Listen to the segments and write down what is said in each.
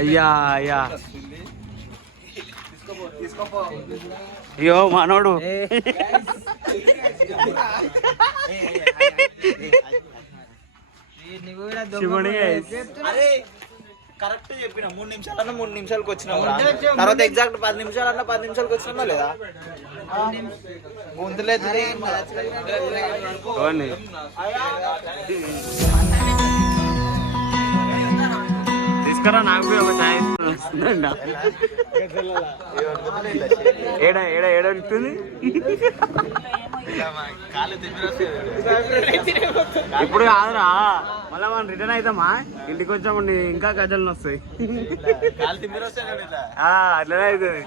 అయ్యా అయ్యా అయ్యో మనోడు కరెక్ట్ చెప్పిన 3 నిమిషాలన్నా 3 నిమిషాలకు వచ్చినాం తర్వాత ఎగ్జాక్ట్ 10 నిమిషాలన్నా 10 నిమిషాలకు వచ్చినామా లేదా గుంతులేదు తీసుకురా నాకు ఒక ఛాయ్ ఏడా ఏడా ఏడా ఉంటుంది ఇప్పుడు కాదురా మళ్ళా మనం రిటర్న్ అవుతామా ఇంటికి వచ్చామండి ఇంకా గజలు వస్తాయి అట్లనే అవుతుంది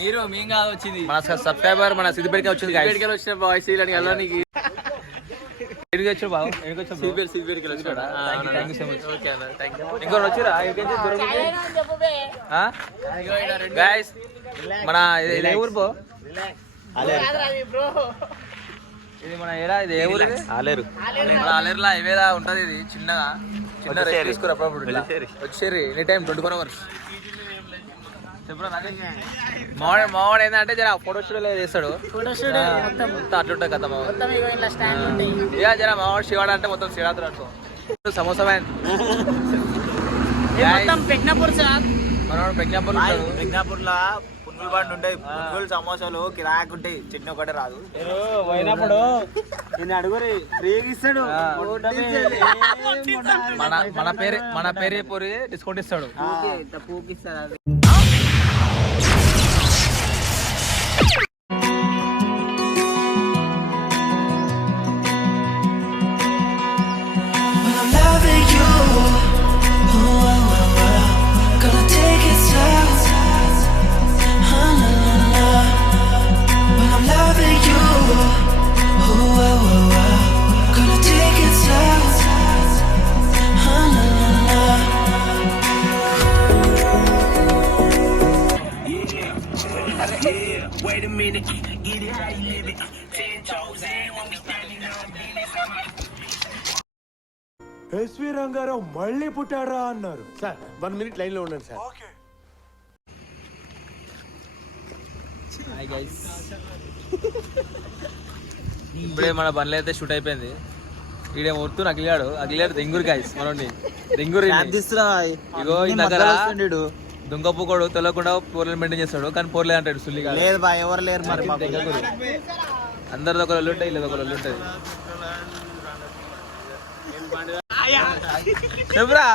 మీరు మేము కాదు వచ్చింది మన సబ్స్క్రైబర్ మన సిద్దిపేటకి వచ్చింది వచ్చిన బాయ్స్ వెళ్ళడానికి ఇంకొకరు వచ్చిరా గైస్ మన ఊరు పో ఇది మన ఏడా ఇది ఏ ఊరు ఆలేరు మన ఆలేరులో ఇవేదా ఉంటది ఇది చిన్నగా చిన్న రెస్ట్ తీసుకురా అప్పుడు వచ్చేరి ఎనీ టైం 24 hours మావాడు ఏంటంటే జర ఫోటో స్టూడియో చేస్తాడు మొత్తం అట్లుంటుంది కదా ఇక జర మావాడు శివాడు అంటే మొత్తం శివాడు అనుకో సమోసా మ్యాన్ మనవాడు ప్రజ్ఞాపూర్ లో పునుగులు బండి ఉంటాయి పునుగులు సమోసాలు కిరాక్ ఉంటాయి చట్నీ ఒకటే రాదు పోయినప్పుడు నేను అడుగురి ఇస్తాడు మన పేరే పోరి డిస్కౌంట్ ఇస్తాడు ఎస్వి రంగారావు మళ్ళీ పుట్టాడా అన్నారు సార్ 1 minute లైన్ లో ఉండండి సార్ ఇప్పుడే మన బండ్లు అయితే షూట్ అయిపోయింది ఈడే మొత్తం అగిలాడు దెంగూరు గాయస్ మనోడిని దెంగూరు ఇగో ఈ దగ్గర దుంగ పూకోడు తెలియకుండా పోర్లను మెయింటైన్ చేస్తాడు కానీ పోర్లేదు అంటాడు సుల్లిగా లేదు బా ఎవరు లేరు మరి అందరిది ఒక ఒళ్ళు ఉంటాయి లేదు ఒక ఒళ్ళు ఉంటుంది చెప్పురా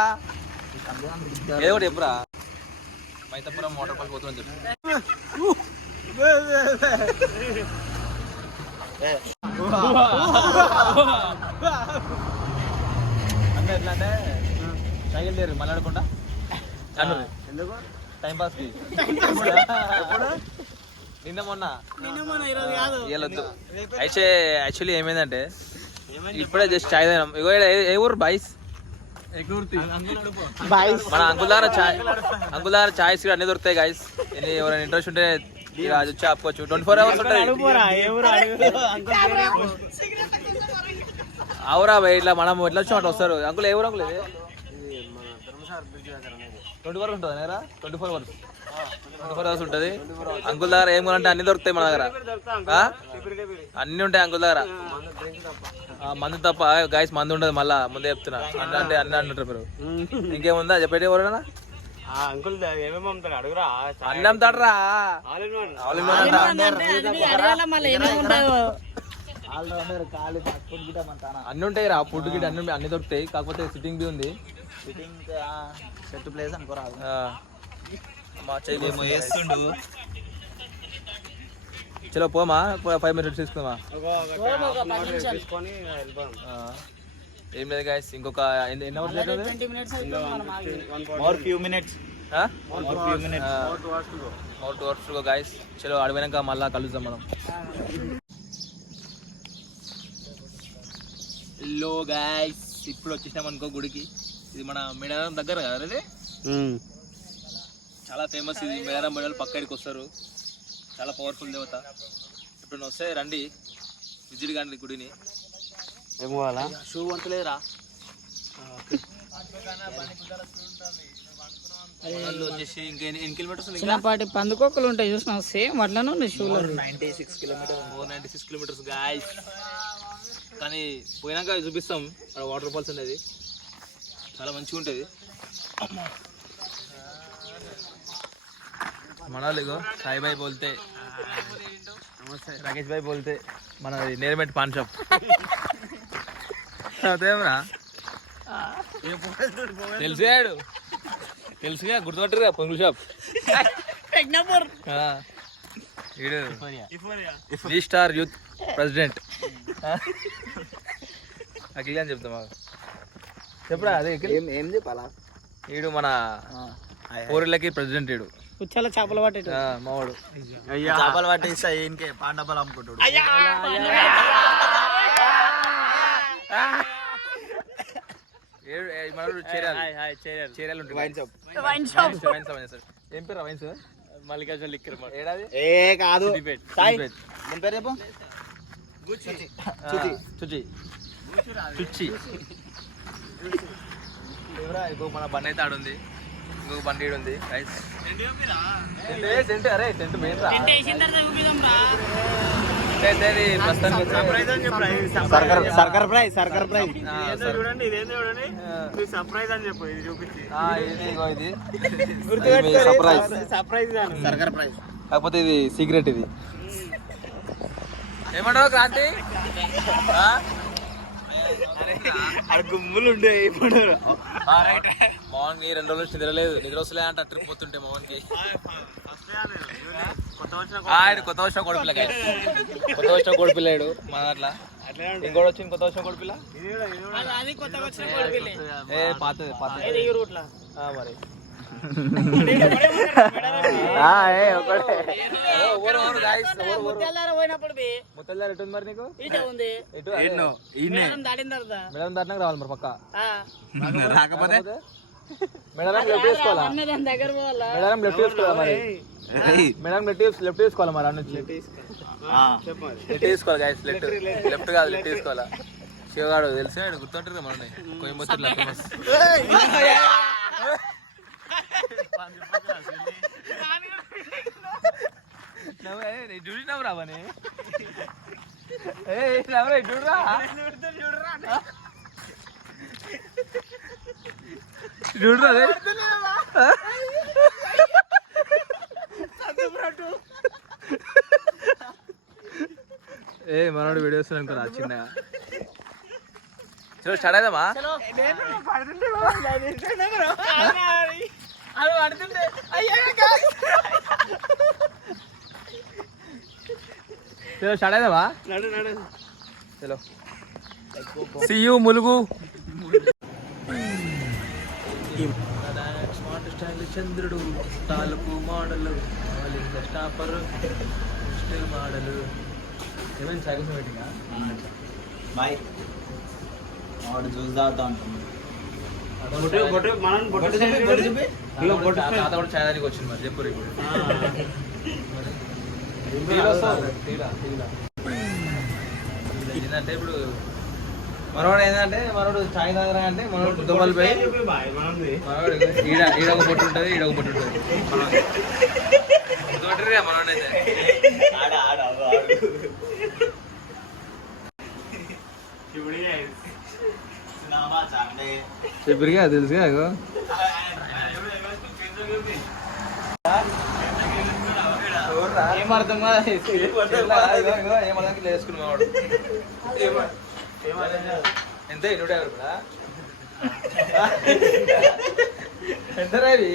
ఏదో ఒకటి చెప్పురా మైతపురం వాటర్ పార్క్ పోతుందని చెప్పు అంటే ఎట్లా అంటే సైకిల్ లేరు మళ్ళాడకుండా ఎందుకు టైం పాస్ కి నిన్న మొన్న యాక్చువల్లీ ఏమైందంటే ఇప్పుడే జస్ట్ చాయ్ తాగినాం ఇగో ఏ ఊరు బాయ్స్ మన అంకుల్ చాయ్స్ అన్ని దొరుకుతాయి గాయస్ ఎవరైనా ఇంట్రెస్ట్ ఉంటే అది వచ్చి ఆపుకోవచ్చు 24 hours ఉంటుంది అవురా భయ్ ఇట్లా మనం ఎట్లా వచ్చాం అట్లా వస్తారు అంకుల్ ఏ ఊరు అంకుల్ ఇది 24 ఉంటుంది నేరా 24 hours ఉంటుంది అంకుల్ దగ్గర ఏం కొనంటే అన్ని దొరుకుతాయి మన దగ్గర అన్ని ఉంటాయి అంకుల్ దగ్గర మందు తప్ప గాయస్ మందు ఉండదు మళ్ళా ముందే చెప్తున్నా అంటే అన్ని అంటుంటారు మీరు ఇంకేముందా చెప్పేటి ఎవరైనా అంకుల్ ఏమేమి అమ్ముతాడు అడుగురా అన్ని అమ్ముతాడరా అన్ని ఉంటాయి రా ఫుడ్ గిట్ అన్ని దొరుకుతాయి కాకపోతే సిట్టింగ్ బి ఉంది సెట్ ప్లేస్ అనుకోరా చేస్తుండు చలో పోమా 5 minutes తీసుకుందామా ఏం లేదు గాయస్ ఇంకొక ఎన్ని hours more few minutes guys చలో అడిపోయినాక మళ్ళా కలుద్దాం మనం హలో గాయస్ ఇప్పుడు వచ్చేసాం అనుకో గుడికి ఇది మన మేడారం దగ్గర కదా అది చాలా ఫేమస్ ఇది మేడారం మేడారం పక్కడికి వస్తారు చాలా పవర్ఫుల్ దేవత. ఇప్పుడు వస్తే రండి విజిట్ గాంధీ గుడిని. ఏం పోవాలా? షూ వంతలేదురా. వచ్చేసి ఇంకా ఎన్ని కిలోమీటర్స్ ఉంది? చిన్నపాటి పందుకోకలు ఉంటాయి చూసినా, సేమ్ అట్లనే ఉన్నాయి షూలో. 96 కిలోమీటర్స్ గాయస్. కానీ పోయినాక చూపిస్తాం అక్కడ వాటర్ ఫాల్స్ అనేది చాలా మంచిగా ఉంటుంది. మనోళ్ళు సాయిబాయి బోల్తే, రాకేష్ భాయ్ బోల్తే మనది నేర్మెట్ పాన్ షాప్. అదేమరా తెలుసుగా గుర్తుపట్టరుగా పొంగుల్ షాప్. వీడు Zee star youth president Akhil అని చెప్తాం. చెప్పురా అదే ఏం చెప్పాలా? వీడు మన పోరిళ్ళకి ప్రెసిడెంట్. వీడు ఉచ్చాల చేపలు పట్టేట మావాడు. చేపలు పట్టేస్తా ఈయనకే పాండపలు అమ్ముకుంటాడు. చేరాలు ఉంటాయి. ఏం పేరు వైన్స్? మల్లికార్జున లిక్కర్ ఏడాది ఏ కాదు చుచ్చి. ఇంకో మన బండి అయితే ఆడుంది, ఇంకొక బండి ఉంది. టెంట్ అరే టెంట్ మెయిన్ రా. సర్కర్ ప్రైజ్ చూడండి. ఇదేం చూడండి సర్ప్రైజ్ అని చెప్పు. ఇది చూపించి ఇది సర్ప్రైజ్ సర్కర్ ప్రైజ్ కాకపోతే ఇది సీక్రెట్. ఇది ఏమంటావు క్రాంతి? గుమ్ములు ఉండే ఇప్పుడు మోహన్ కి 2 రోజులు నుంచి నిద్రలేదు. నిద్ర వస్తలే అంట ట్రిప్ పోతుంటే మోహన్ కి. కొత్త వచ్చిన కొడుపిల్ల, కొత్త వచ్చిన కొడుపిల్లాడు మన అట్లా. ఇంకోటి వచ్చింది కొత్త వచ్చిన కొడుపిల్ల. ఏ పాతది మరి. ముత్తల్లారు ఎటు మరి నీకు? మేడం దాటినాక రావాలి మరి పక్క. రాకపోతే మేడం లెఫ్ట్ వేసుకోవాలా? మేడం లెఫ్ట్ వేసుకోవాలా మరి? మేడం లెఫ్ట్ వేసుకోవాలా మరి? అన్న లెఫ్ట్ వేసుకోవాలి గైస్. లెఫ్ట్ కాదు లెఫ్ట్ వేసుకోవాలా. శివగాడు తెలిసిన గుర్తుంటారు కదా మన కోయంబత్తూరులో ఫేమస్. చూసినావు రావని చూడరా చూడరా ఏ మనోడు వీడియో వస్తుంది అనుకో చిన్నగా. చలో స్టార్ట్ అయిదామా? చలో స్టార్ట్ అయిదామా? చలో see you Mulugu. Smart style చంద్రుడు తాలూకు మోడల్ స్టాపర్ మోడల్. ఏమైనా సైకిల్ పెట్టింగా బాయ్ వాడు చూద్దాం తాత కూడా చాయదానికి వచ్చింది మరి చెప్పు. ఏంటంటే ఇప్పుడు మనోడు ఏంటంటే మనోడు చాయ్ తాగరా అంటే మనోడు దుమ్మలు పోయి మనోడు ఈడ ఒక పొట్టు ఉంటుంది, ఈడ ఒక పొట్టు ఉంటుంది. మనోడు అయితే చెప్పిరిగా తెలుసుగా. ఏం అర్థం ఏమర్థం వేసుకున్నాడు. ఎంత 150 కూడా ఎంత రావి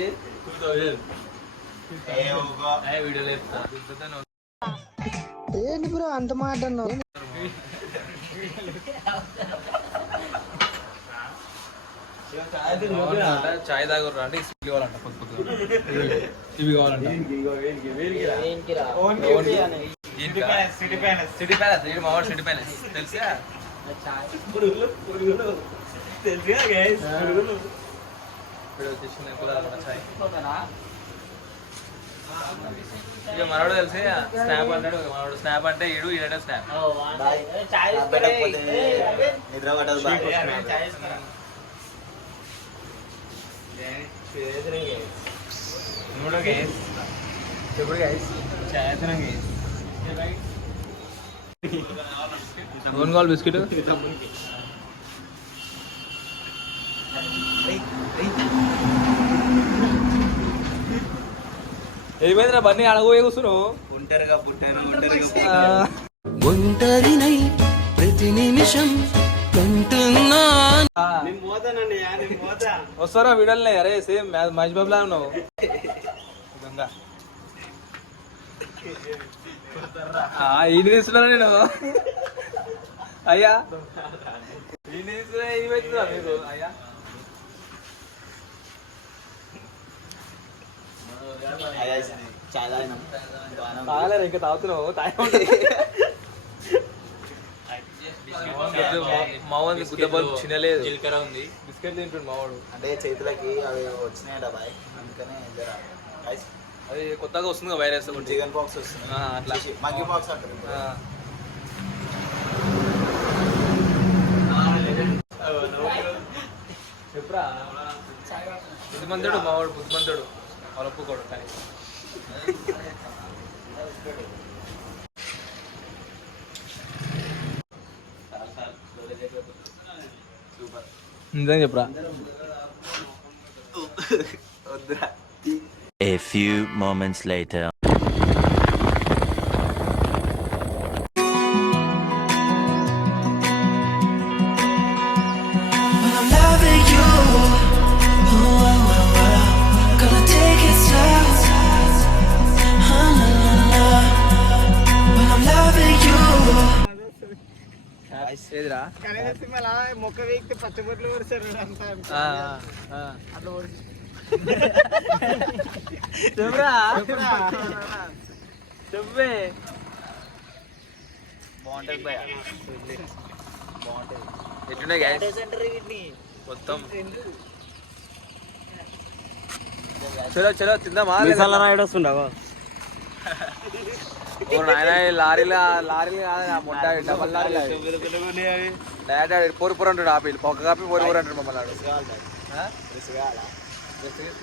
2000 వీడియోలో ఏంటి బ్రో అంత మాట అన్నావు? చాయ్ తాగుర్రా అంటే ఇవి కావాలంట, ఇవి కావాలంట. సిటీ ప్యాలెస్ ఇది మా వాడు సిటీ ప్యాలెస్ తెలుసా? ఇక మనోడు తెలిసి స్నాప్ అంటాడు మనోడు స్నాప్ అంటే ఈడు ఈడ స్నాప్ నిద్ర పట్టదు బాయ్ చెప్పుడు గైస్ ఓన్ కాల్ బిస్కెట్ ఏమైందిరా బన్నీ అడగబోయే కూర్చున్నావు ఒంటరిగా పుట్టాను ఒంటరిగా ఒంటరినై ప్రతి నిమిషం కంటున్నా. వస్తారా వీడియోలే అరే సేమ్ మహేష్ బాబు లా ఉన్నావు ఈ తీసుకున్నా నేను అయ్యా ఈ తీసుకున్నా ఏమైతుందా మీరు అయ్యా తాగలేరు ఇంకా తాగుతున్నావు మావాడి గుద్దబాల్ చిన్నలేదు జీలకర్ర ఉంది బిస్కెట్ తింటుండు మావాడు అంటే చేతులకి అవి వచ్చినాయట బాయ్ అందుకనే అది కొత్తగా వస్తుంది వైరస్ చికెన్ బాక్స్ వస్తుంది అట్లా మంకీ బాక్స్ అంటారు చెప్పురా బుద్ధిమంతుడు మావాడు బుద్ధిమంతుడు వాళ్ళు ఒప్పుకోడు కానీ నిజంగా చెప్పురా A few moments later. ఏదిరా మొక్క వేగితే పచ్చబొట్లు వరుసారు అంతా అట్లా చెప్పురా చెప్పే బాగుంటుంది బాయ్ బాగుంటుంది ఎట్లున్నాయి గ్యాస్ మొత్తం చలో చలో తిందామా నాయుడు వస్తుండవా నాయన లారీలు కాదు మొట్ట డబల్ లారీలు డైరెక్ట్ పొరు పొరు అంటాడు ఆపి పొక్క కాపి పొరు పొరు అంటాడు మమ్మల్ని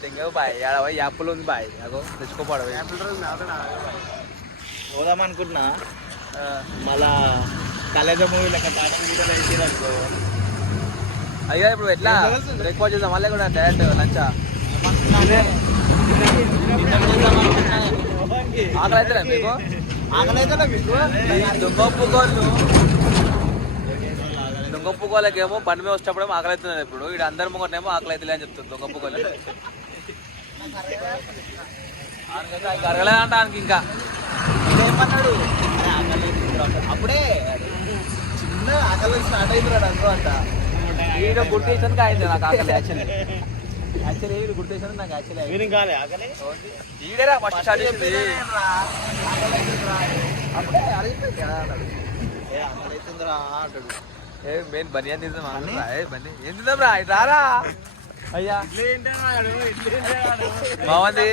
తెంగవు బాయ్ పోయి యాప్లు ఉంది బాయ్ అగో తెచ్చుకోపాడు పోదాం అనుకుంటున్నా మళ్ళా కలేజ మూవీ లెక్క అనుకో అయ్యా ఇప్పుడు ఎట్లా బ్రేక్ఫాస్ట్ చేద్దాం మళ్ళీ కూడా డైరెక్ట్ లంచా ఆకలి అయితే మీకు దొంగప్పుకోలేకేమో బండి మీద వచ్చేటప్పుడేమో ఆకలి అవుతుంది ఇప్పుడు ఇక్కడ అందరి ముంగటేమో ఆకలి అవుతుంది అని చెప్తుంది దొంగప్పుకోలే అరగలేదంట ఆయనకి ఇంకా ఏమన్నాడు అప్పుడే చిన్న ఆకలి స్టార్ట్ అయిపోయాడు అనుకో అంట ఈడ గుర్తించానికి అయింది నాకు ఆకలి యాక్చువల్లీ వీడు గుర్తించాను నాకు యాక్చువల్లీ కాలే ఆకలి ఈడేరా ఫస్ట్ స్టార్ట్ చేసింది అప్పుడే అడిగిపోయింది కదా అన్నాడు ఆకలి అవుతుందిరా అంటాడు మెయిన్ బనియా తిందాం బని ఏం తిందాం రా రారా అయ్యా బాగుంది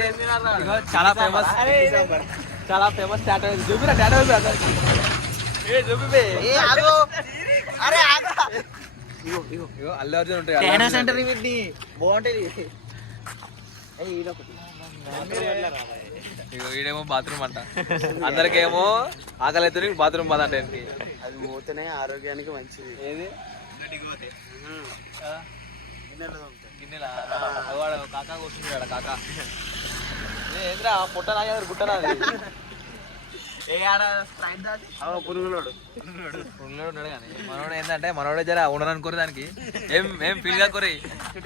చాలా ఫేమస్ టాటో చూపిరా టాటో చూపి అల్లు అర్జున్ ఉంటాయి సెంటర్ బాగుంటది ఈడేమో బాత్రూమ్ అంట అందరికేమో ఆకలి అయితే బాత్రూమ్ పద అంటే అది పోతేనే ఆరోగ్యానికి మంచిది ఏది గిన్నెలా కాకా కూర్చుంటాడు కాకా ఏంద్రా పుట్ట నా గుట్ట నాది పురుగులోడు ఉన్నాడు కానీ మనోడు ఏంటంటే మనోడే జర ఓనర్ అనుకోరు దానికి ఏం ఫీల్ కాకూరి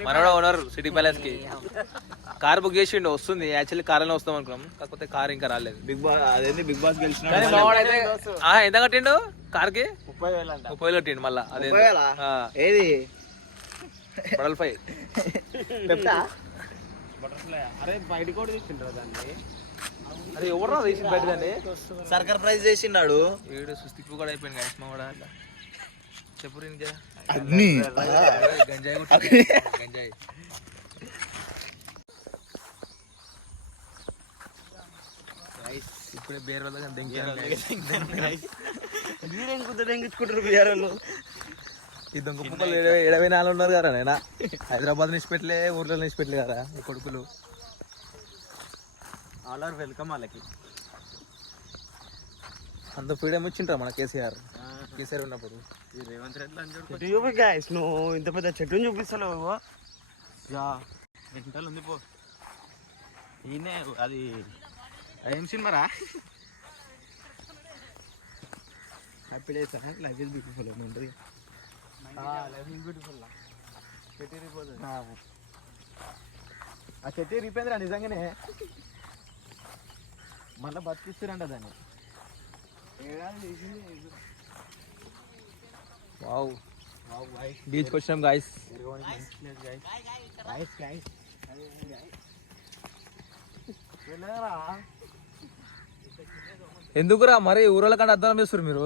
మనోడే ఓనర్ సిటీ ప్యాలెస్ కి కార్ బుక్ చేసిండు వస్తుంది యాక్చువల్లీ కార్లోనే వస్తాం అనుకున్నాం కాకపోతే కార్ ఇంకా రాలేదు బిగ్ బాస్ అదేంటి బిగ్ బాస్ గెలిచిన ఎంత కట్టిండు కార్ కి 30,000 అంట 30,000 కట్టిండు మళ్ళా అదే ఏది బడల్ ఫై బటర్ఫ్లై అరే బయట కూడా తీసుకుంటారు దాన్ని అరే ఎవరు తీసి పెట్టదండి సర్కార్ ప్రైజ్ చేసిండాడు వీడు సుస్థిప్పు కూడా అయిపోయింది గైస్మా కూడా చెప్పు ఇంకా అన్ని గంజాయి గంజాయి ఇప్పుడే బేర్ వల్ల మీరేం కుద్ద దెంగించుకుంటారు బిఆర్ వాళ్ళు. ఈ దొంగ పుక్కలు 74 ఉన్నారు కదా నేనా హైదరాబాద్ నుంచి పెట్టలే ఊర్లో నుంచి పెట్టలే కదా ఈ కొడుకులు. ఆల్ ఆర్ వెల్కమ్ వాళ్ళకి. అంత ఫ్రీడమ్ ఇచ్చింటారా మన కేసీఆర్ ఉన్నప్పుడు. ఈ రేవంత్ రెడ్డి అని చూపి గాయస్, నువ్వు ఇంత పెద్ద చెట్టుని చూపిస్తలేవు. ఎంటలు ఉంది పో. ఈయనే అది ఏం సినిమారా? Happy days. Life is beautiful ఉంటుంది. Life is beautiful. చెట్టు రిపోతుంది. ఆ చెట్టు రిపోయిందిరా నిజంగానే. మళ్ళీ బతికిస్తారంట దాన్ని. వావ్ బీచ్కి వచ్చినాం గాయస్. ఎందుకురా మరి ఊరోళ్ళ కంటే అర్థం చేస్తారు మీరు.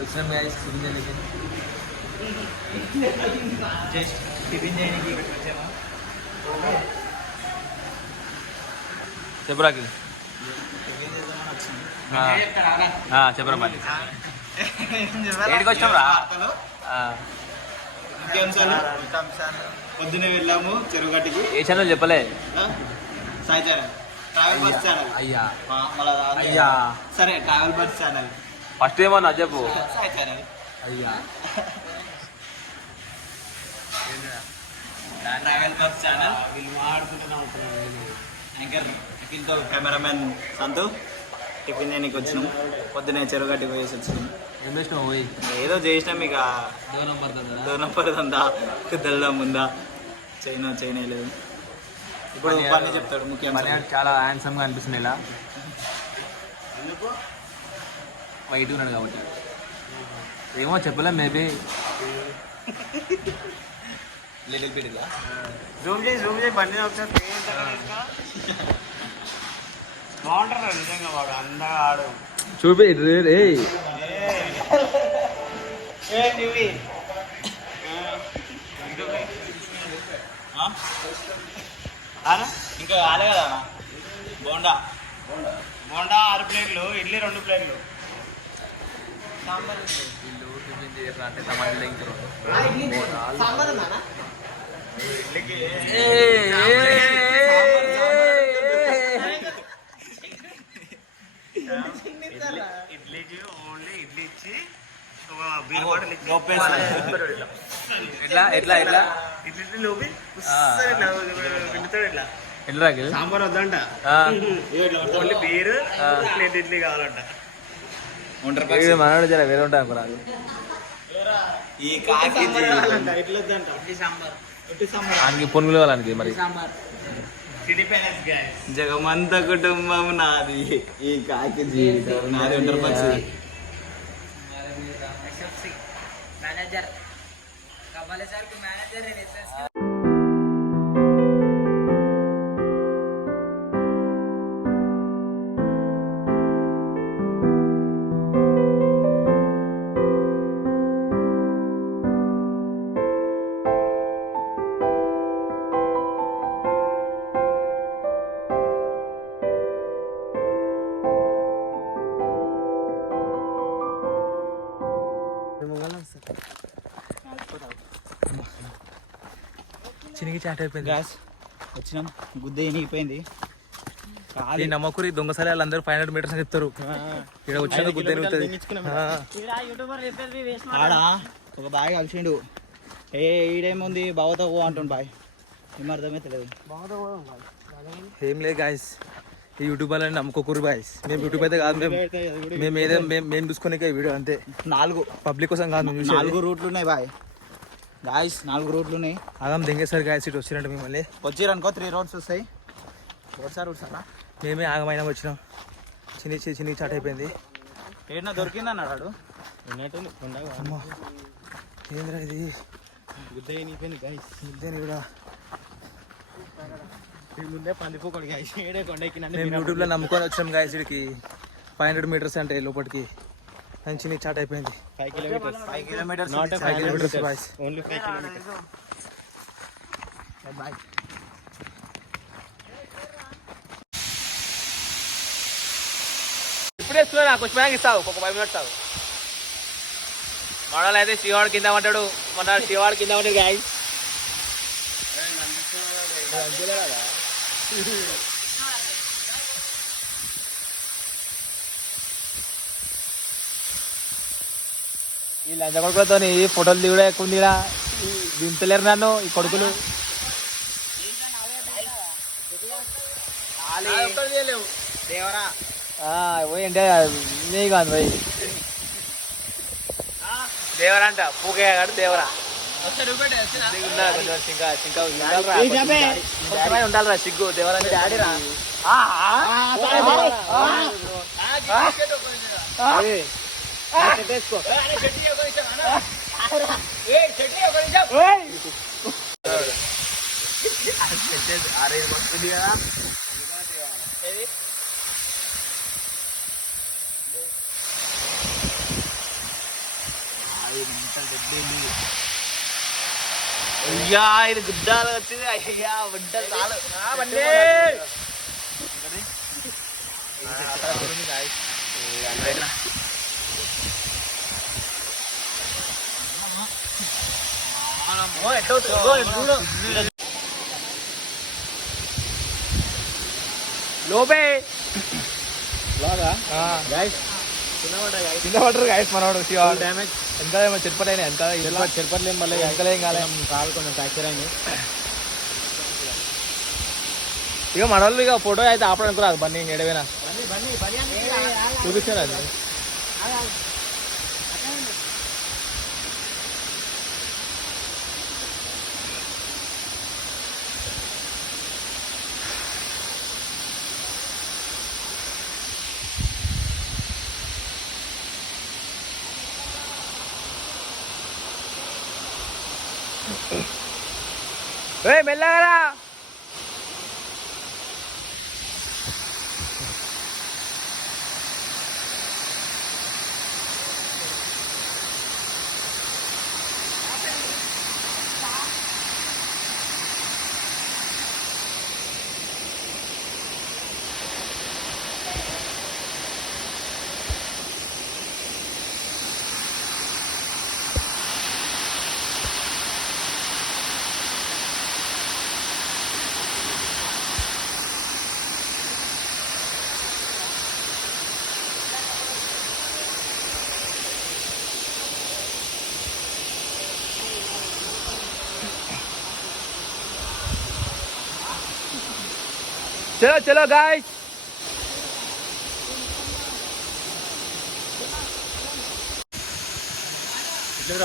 వచ్చినాం గాయస్ జస్ట్ టిఫిన్ చేయడానికి ఇక్కడికి వచ్చామా? చెప్పురాకి చెప్పరా మళ్ళీ ఏడికి వచ్చాం రా. పొద్దునే వెళ్ళాము చెరువుగట్టుకి. ఏ ఛానల్ చెప్పలే. Sai channel, travel bus channel. అయ్యా అయ్యా సరే ట్రావెల్ బస్ ఛానల్. ఫస్ట్ ఏమన్నా చెప్పు. సాయి ఛానల్. అయ్యా ట్రావెల్ బస్ ఛానల్. యాంకర్ నిఖిల్తో కెమెరామెన్ సంతు టిఫిన్ చేయడానికి వచ్చినాం. పొద్దునే చెరువుగట్టుకి పోయేసి వచ్చినాం. ఏం చేసినావు పోయి? ఏదో చేసినాం. ఇక దూరం పడుతుందా తెల్లం ఉందా చైనా లేదు. ఇప్పుడు పని చెప్తాడు ముఖ్యంగా. చాలా హ్యాండ్సమ్ గా అనిపిస్తుంది ఇలా వైట్ ఉన్నాడు కాబట్టి. ఏమో చెప్పలేం మేబీ. లిటిల్ బిట్గా జూమ్ చేయి బండి ఒకసారి బాగుంటారు నిజంగా. వాడు అందగా ఆడు చూపి ఇంకా కాలే కదా బోండా 6 ప్లేట్లు, ఇడ్లీ 2 ప్లేట్లు. ఇడ్లీకి ఓన్లీ ఇడ్లీ ఇచ్చి బీర్ బాటిల్ ఇచ్చి ఎట్లా ఇడ్లీ లోపి పిండితాడు ఇట్లా. ఎట్లా సాంబార్ వద్దంట, ఓన్లీ బీర్ ప్లేట్ ఇడ్లీ కావాలంట. మనోడు జర వేరే ఉంటాయి అనుకున్నాను. ఈ కాకి ఆయనకి పొనుగులు కావాలనికి మరి. జగమంత కుటుంబం నాది, ఈ కాకి జీవితం నాది. ఒంటరి పక్షి మేనేజర్ చినిగి చాట్ అయిపోయింది. గ్యాస్ వచ్చినాం, గుద్ద ఎనిగిపోయింది. ఈ నమ్మకూరి దొంగసారి వాళ్ళందరూ 500 మీటర్స్ చెప్తారు. ఇక్కడ వచ్చిన గుద్ద ఆడ ఒక బాయ్ కలిసిండు. ఈడేముంది బావతో పో అంటుండు. బాయ్ ఏం అర్థమే తెలియదు. ఏం లేదు గాయస్, ఈ యూట్యూబ్ వాళ్ళని నమ్ముకోకూరు బాయ్స్. మేము యూట్యూబ్ అయితే కాదు, మేము ఏదో మేము చూసుకునే వీడియో అంతే. 4 పబ్లిక్ కోసం కాదు మేము చూసేది. 4 రూట్లు ఉన్నాయి బాయ్ గాయస్, 4 రూట్లు ఉన్నాయి. ఆగం దింగేసరి గాయస్ ఇటు వచ్చినట్టు మిమ్మల్ని వచ్చిరనుకో 3 రోడ్స్ వస్తాయి. రూట్స్ అన్నా మేమే ఆగమైన వచ్చినాం. చిన్ని చాట్ అయిపోయింది. ఏడన్నా దొరికింది అన్నాడు. అమ్మా ఏంద్రా ఇది ముద్దేని కూడా. మేము యూట్యూబ్లో నమ్ముకొని వచ్చినాం గాయస్. ఇడికి 500 మీటర్స్ అంటే లోపలికి చిన్ని చాట్ అయిపోయింది. 5 కిలోమీటర్స్ 5 కిలోమీటర్స్ బాయ్స్. బాయ్. ఇప్పుడే ఇస్తున్నా, కొంచెం ఇస్తావు, ఒక 5 మినిట్స్ ఆగు. మోడల్ అయితే శివాడు కింద పడ్డాడు. మన శివాడు కింద పడ్డాడు గాయస్. ఈ లంచ కొడుకులతో ఫోటోలు దిగుడే ఎక్కువ ఉందిరా. దించలేరు నన్ను ఈ కొడుకులు. పోయింటే నీ కాదు పోయి దేవరా అంట పూకే కాదు దేవరా. ఉండాలిరా సిగ్గు దేవరా డాడీరా. అయ్యా ఇది గుడ్డాలు వచ్చింది. అయ్యా వంటలు చాలు. లోపే కింద పడరు గాయస్. మనవాడు డ్యామేజ్ ఎంత చెరుపలైనా ఎంత చెరుపట్లేం మళ్ళీ ఎంకలేం కాలేం. కాలు కొంచెం ఫ్రాక్చర్ అయింది. ఇక మనోళ్ళు ఇక ఫోటో అయితే ఆపడానికి రాదు. బన్నీ ఎడవేనా చూపిస్తాను అది. మెల్లగా చలో చలో గాయ్స్.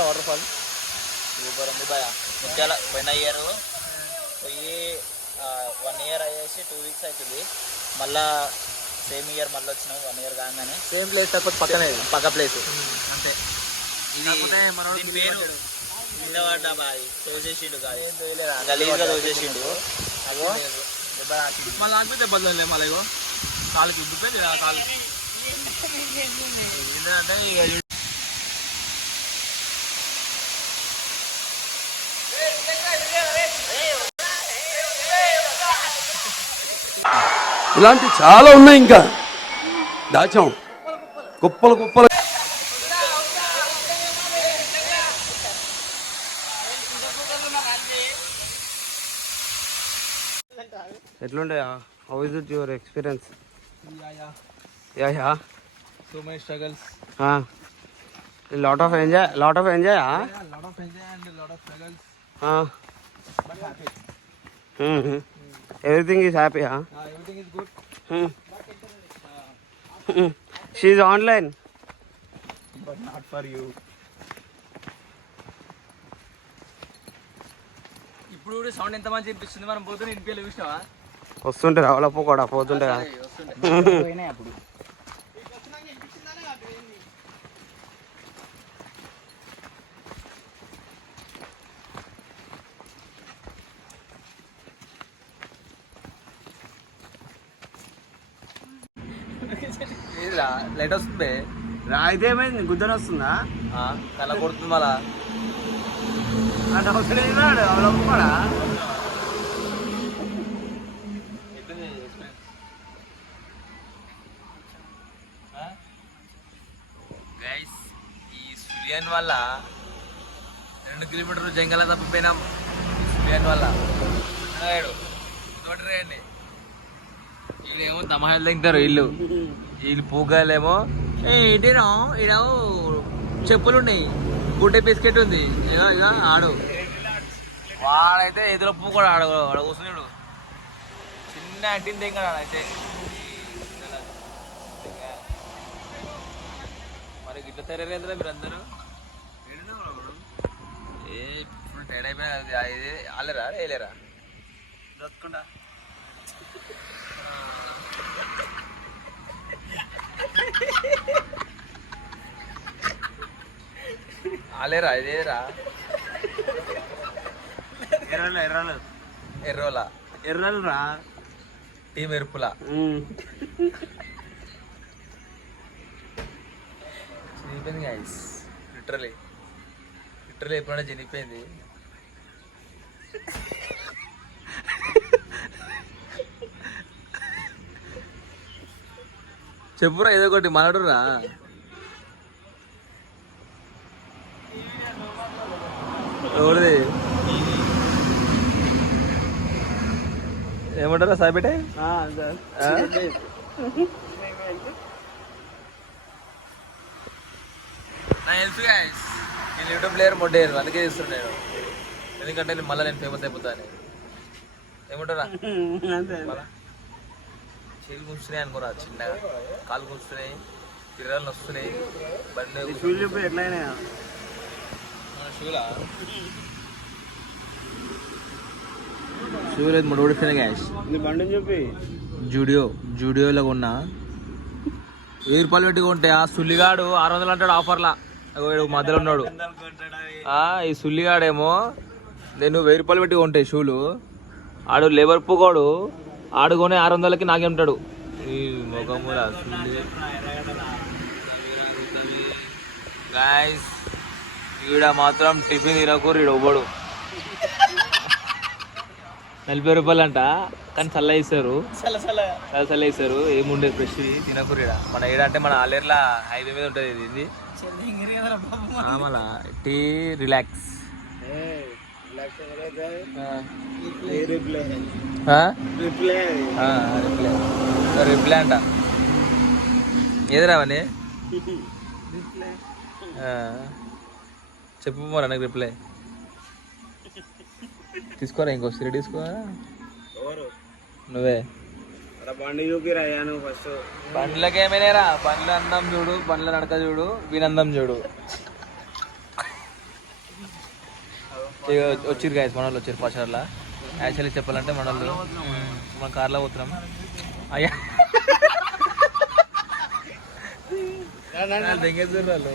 వాటర్ ఫాల్ సూపర్ ఉంది భయ. ముత్యాల పోయిన ఇయర్ పోయి 1 ఇయర్ అయ్యేసి 2 వీక్స్ అవుతుంది. మళ్ళా సేమ్ ఇయర్ మళ్ళీ వచ్చినాం. 1 ఇయర్ కాగానే సేమ్ ప్లేస్ తప్ప పక్కనే పక్క ప్లేస్ అంతే. ఇది పేరు కింద పడ్డా బాయ్ తోసేసిండు. గలీజ్గా తోసేసిండు. అగో మళ్ళీ నాకు దెబ్బలు మళ్ళీ ఇగో కాలుకి ఉబ్బిపోయింది కాలు. ఏంటంటే ఇక ఇలాంటి చాలా ఉన్నాయి. ఇంకా దాచాం కుప్పలు కుప్పలు. ఎట్లుండే? How is it your experience? Yeah so my struggles. Lot of enjoy lot of enjoy and lot of struggles, but happy. Everything is happy, Everything is good. షీఈ్ online. But not for you. ఇప్పుడు sound ఎంత మంచి వినిపిస్తుంది, మనం పోతున్న ఇంటికి చూసినావా? వస్తుంటే రావాలపో కూడా పోతుంటే కదా. పోయినాయి అప్పుడు. ఏదిరా లైట్ వస్తుంది, అయితే ఏమైంది గుద్దన వస్తుందా? కళ్ళ కొడుతుంది మళ్ళా. అంటే అవసరం ఏనాడు అవలపో కూడా. గైస్ ఈ సులియన్ వల్ల 2 కిలోమీటర్లు జంగల తప్పిపోయినాం. సులియన్ వల్ల తోటరేయండి. వీళ్ళేమో తమాషాలు తింటారు, వీళ్ళు పూగాలేమో ఏంటినో ఈడ చెప్పులు ఉన్నాయి, గుడ్డ బిస్కెట్ ఉంది, ఇక ఆడు వాడైతే ఎదురు పువ్వు కూడా ఆడ కూర్చున్నాడు. చిన్న అట్టింది ఇంకా అయితే మరి గిట్ల తయారైందిరా మీరందరూ. ఏ ఇప్పుడు టైడ్ అయిపోయినా ఇది ఆలేరా వేయలేరా దొత్తుకుంటా. ఆలేరా ఇదేరా ఎర్రోలా ఎర్రలు రా టీం ఎరుపులా. చనిపోయింది గైస్, లిటరలీ ఎప్పుడైనా చనిపోయింది. చెప్పురా ఏదో ఒకటి మనడురా. ఎవరిది ఏమంటారా సాయిబేటే? నా హెల్ప్ గైస్, నేను యూట్యూబ్ ప్లేయర్ మొడ్డేరు, అందుకే చేస్తున్నాను నేను. ఎందుకంటే మళ్ళీ నేను ఫేమస్ అయిపోతాను. ఏమంటారా? చేతులు కూర్చున్నాయి అనుకోరా, చిన్నగా కాళ్ళు కూర్చున్నాయి, పిర్రలు వస్తున్నాయి, బండి ఎట్లయినా షూలా షూ లేదు మూడు ఓడిపోయినా గ్యాస్. నీ బండిని చెప్పి జూడియోలో కొన్నా 1000 రూపాయలు పెట్టి కొంటే ఆ సుల్లిగాడు 600 అంటాడు ఆఫర్లా. మధ్యలో ఉన్నాడు ఈ సుల్లిగాడేమో, నేను 1000 రూపాయలు పెట్టి కొంటే షూలు, ఆడు లేబర్ పుకోడు ఆడుకొని 600కి నాకేంటాడు. ఈ ముఖములా గాయస్, ఈడ మాత్రం టిఫిన్ తినకూరు, ఈడ ఇవ్వడు. 40 రూపాయలు అంట, కానీ చల్ల ఇస్తారు, చల్ల ఇస్తారు. ఏముండేది ఫ్రెష్ తినకూరు ఈడ. మన ఈడ అంటే మన ఆలేర్ల హైవే మీద ఉంటుంది ఇది మళ్ళా టీ రిలాక్స్. రిప్లై అంట ఏదిరావని చెప్పు మరి నాకు రిప్లై. తీసుకోరా ఇంకో సిరి తీసుకోరా నువ్వే. బండి చూపిరయ్యా నువ్వు ఫస్ట్. బండ్లకి ఏమైనా బండ్ల అందం చూడు, బండ్ల నడక చూడు, వీనందం చూడు. వచ్చిర్రు గాయస్, మన వాళ్ళు వచ్చారు పషార్లా. యాక్చువల్లీ చెప్పాలంటే మన వాళ్ళు మన కార్లో పోతున్నాం. అయ్యా దెంగేస్తారు వాళ్ళు.